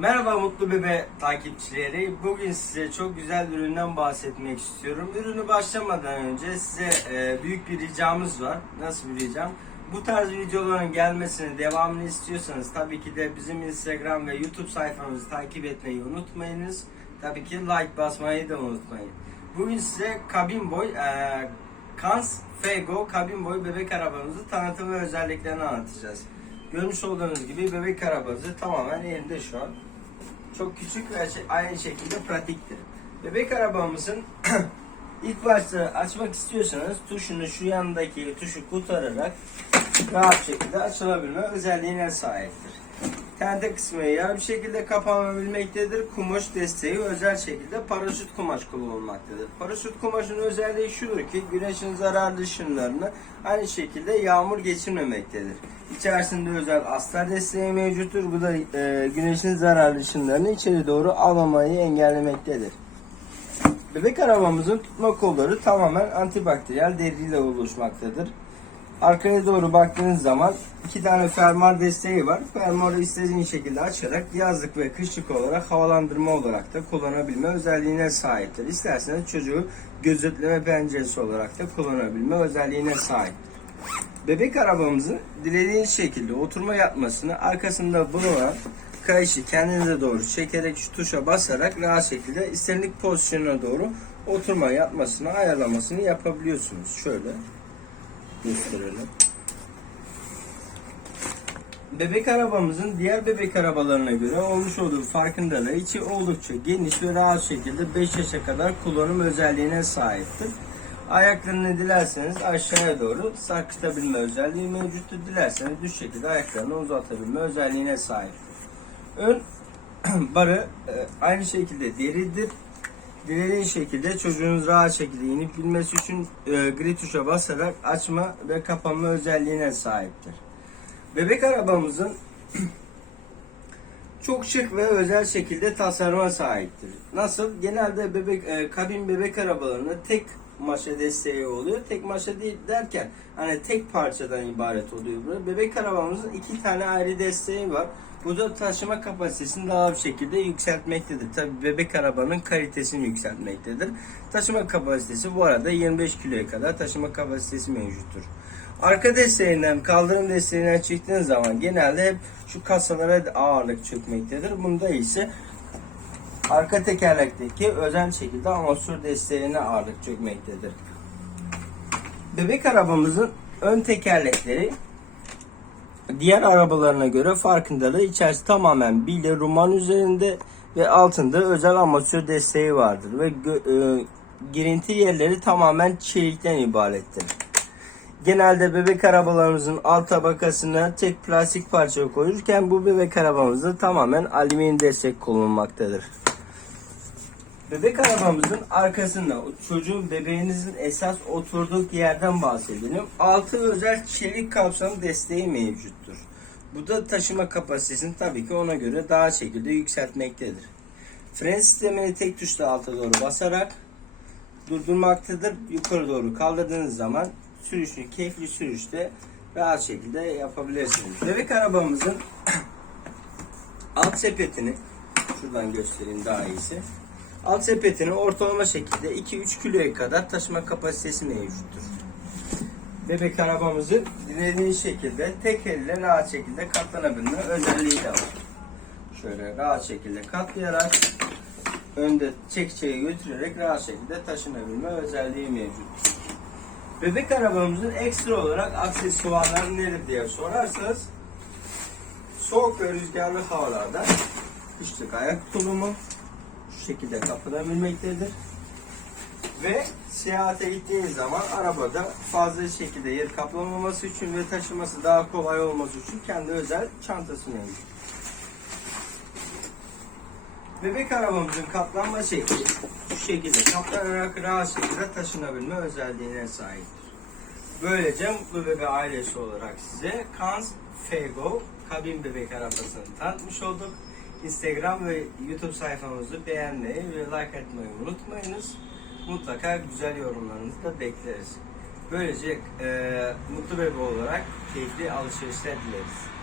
Merhaba Mutlu Bebe takipçileri. Bugün size çok güzel bir üründen bahsetmek istiyorum. Ürünü başlamadan önce size e, büyük bir ricamız var. Nasıl bir ricam? Bu tarz videoların gelmesini, devamını istiyorsanız tabii ki de bizim Instagram ve YouTube sayfamızı takip etmeyi unutmayınız. Tabii ki like basmayı da unutmayın. Bugün size Cabin Boy, e, Kans Fego Cabin Boy bebek arabamızı tanıtım ve özelliklerini anlatacağız. Görmüş olduğunuz gibi bebek arabası tamamen elimde şu an. Çok küçük ve aynı şekilde pratiktir. Bebek arabamızın ilk başta açmak istiyorsanız tuşunu şu yandaki tuşu kurtararak rahat şekilde açılabilme özelliğine sahiptir. Tente kısmı yarı bir şekilde kapanabilmektedir. Kumaş desteği özel şekilde paraşüt kumaş kullanılmaktadır. Paraşüt kumaşın özelliği şudur ki güneşin zararlı ışınlarını aynı şekilde yağmur geçirmemektedir. İçerisinde özel astar desteği mevcuttur. Bu da e, güneşin zararlı ışınlarını içeri doğru almamayı engellemektedir. Bebek arabamızın tutma kolları tamamen antibakteriyel deriyle oluşmaktadır. Arkaya doğru baktığınız zaman iki tane fermuar desteği var. Fermuarı istediğin şekilde açarak yazlık ve kışlık olarak havalandırma olarak da kullanabilme özelliğine sahiptir. İsterseniz çocuğu gözetleme penceresi olarak da kullanabilme özelliğine sahiptir. Bebek arabamızın dilediğiniz şekilde oturma yapmasını arkasında bulunan kayışı kendinize doğru çekerek şu tuşa basarak rahat şekilde istenlik pozisyonuna doğru oturma yapmasını ayarlamasını yapabiliyorsunuz. Şöyle gösterelim. Bebek arabamızın diğer bebek arabalarına göre olmuş olduğu farkındalığı içi oldukça geniş ve rahat şekilde 5 yaşa kadar kullanım özelliğine sahiptir. Ayaklarını dilerseniz aşağıya doğru sarkıtabilme özelliği mevcuttur. Dilerseniz düz şekilde ayaklarını uzatabilme özelliğine sahiptir. Ön barı e, aynı şekilde deridir. Dilediğin şekilde çocuğunuz rahat şekilde inip bilmesi için e, gri tuşa basarak açma ve kapanma özelliğine sahiptir. Bebek arabamızın çok şık ve özel şekilde tasarıma sahiptir. Nasıl? Genelde bebek e, kabin bebek arabalarında tek maşa desteği oluyor. Tek maşa değil derken hani tek parçadan ibaret oluyor. Bebek arabamızın iki tane ayrı desteği var. Bu da taşıma kapasitesini daha bir şekilde yükseltmektedir. Tabi bebek arabanın kalitesini yükseltmektedir. Taşıma kapasitesi bu arada 25 kiloya kadar taşıma kapasitesi mevcuttur. Arka desteğinden kaldırım desteğinden çıktığınız zaman genelde hep şu kasalara ağırlık çökmektedir. Bunda ise arka tekerlekteki özel şekilde amortisör desteğine ağırlık çökmektedir. Bebek arabamızın ön tekerlekleri diğer arabalarına göre farkındalığı içerisi tamamen bilye ruman üzerinde ve altında özel amortisör desteği vardır ve e, girinti yerleri tamamen çelikten ibarettir. Genelde bebek arabalarımızın alt tabakasına tek plastik parça koyulurken bu bebek arabamızda tamamen alüminyum destek kullanılmaktadır. Bebek arabamızın arkasında çocuğun bebeğinizin esas oturduğu yerden bahsedelim. Altı özel çelik kapsam desteği mevcuttur. Bu da taşıma kapasitesini tabii ki ona göre daha şekilde yükseltmektedir. Fren sistemini tek tuşla alta doğru basarak durdurmaktadır. Yukarı doğru kaldırdığınız zaman sürüşü, keyifli sürüşte rahat şekilde yapabilirsiniz. Bebek arabamızın alt sepetini şuradan göstereyim daha iyisi. Alt sepetini ortalama şekilde 2-3 kiloya kadar taşıma kapasitesi mevcuttur. Bebek arabamızı dilediğiniz şekilde tek elle rahat şekilde katlanabilme özelliği de var. Şöyle rahat şekilde katlayarak önde çekçeye götürerek rahat şekilde taşınabilme özelliği mevcuttur. Bebek arabamızın ekstra olarak aksesuarları nedir diye sorarsanız soğuk ve rüzgarlı havalarda kışlık ayak tulumu şu şekilde kapanabilmektedir. Ve seyahate gittiğiniz zaman arabada fazla şekilde yer kaplamaması için ve taşıması daha kolay olması için kendi özel çantası mevcut. Bebek arabamızın katlanma şekli şu şekilde katlanarak rahat şekilde taşınabilme özelliğine sahiptir. Böylece Mutlu Bebe ailesi olarak size Kans Fego kabin bebek arabasını tanıtmış olduk. Instagram ve YouTube sayfamızı beğenmeyi ve like etmeyi unutmayınız. Mutlaka güzel yorumlarınızı da bekleriz. Böylece e, Mutlu Bebe olarak keyifli alışverişler dileriz.